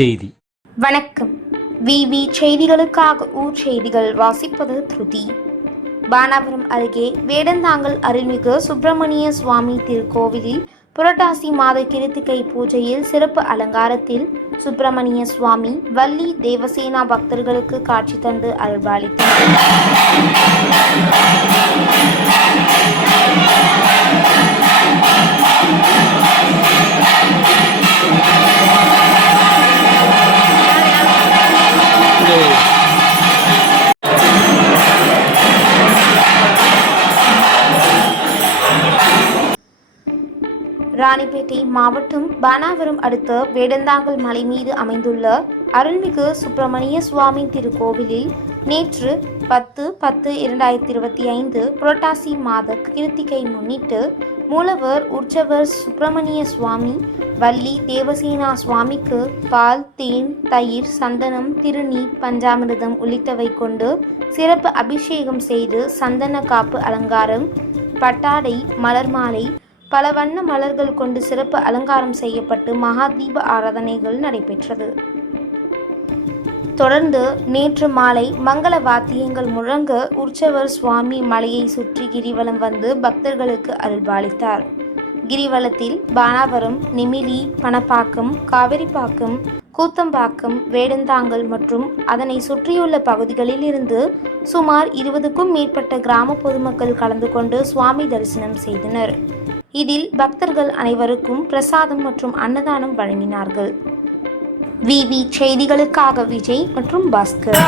செய்தி. வணக்கம். விவி செய்திகளுக்காக ஊர் செய்திகள் வாசிப்பது திருதி. பானாபுரம் அருகே வேடந்தாங்கல் அருள்மிகு சுப்பிரமணிய சுவாமி திருக்கோவிலில் புரட்டாசி மாத கிருத்திகை பூஜையில் சிறப்பு அலங்காரத்தில் சுப்பிரமணிய சுவாமி வள்ளி தேவசேனா பக்தர்களுக்கு காட்சி தந்து அருள்பாலித்தார். ராணிப்பேட்டை மாவட்டம் பானாவரம் அடுத்த வேடந்தாங்கல் மலை மீது அமைந்துள்ள அருள்மிகு சுப்பிரமணிய சுவாமி திருக்கோவிலில் நேற்று 10/10/2025 புரட்டாசி மாத கிருத்திகை முன்னிட்டு மூலவர் உற்சவர் சுப்பிரமணிய சுவாமி வள்ளி தேவசேனா சுவாமிக்கு பால், தேன், தயிர், சந்தனம், திருநீர், பஞ்சாமிர்தம் உள்ளிட்டவை கொண்டு சிறப்பு அபிஷேகம் செய்து சந்தன காப்பு அலங்காரம், பட்டாடை, மலர் மாலை, பல வண்ண மலர்கள் கொண்டு சிறப்பு அலங்காரம் செய்யப்பட்டு மகா தீப ஆராதனைகள் நடைபெற்றது. தொடர்ந்து நேற்று மாலை மங்கள வாத்தியங்கள் முழங்க உற்சவர் சுவாமி மலையை சுற்றி கிரிவலம் வந்து பக்தர்களுக்கு அருள்பாலித்தார். கிரிவலத்தில் பானாவரம், நெமிலி, பணப்பாக்கம், காவிரிப்பாக்கம், கூத்தம்பாக்கம், வேடந்தாங்கல் மற்றும் அதனை சுற்றியுள்ள பகுதிகளில் இருந்து சுமார் 20க்கும் மேற்பட்ட கிராம பொதுமக்கள் கலந்து கொண்டு சுவாமி தரிசனம் செய்தனர். இதில் பக்தர்கள் அனைவருக்கும் பிரசாதம் மற்றும் அன்னதானம் வழங்கினார்கள். விவி செய்திகளுக்காக விஜய் மற்றும் பாஸ்கர்.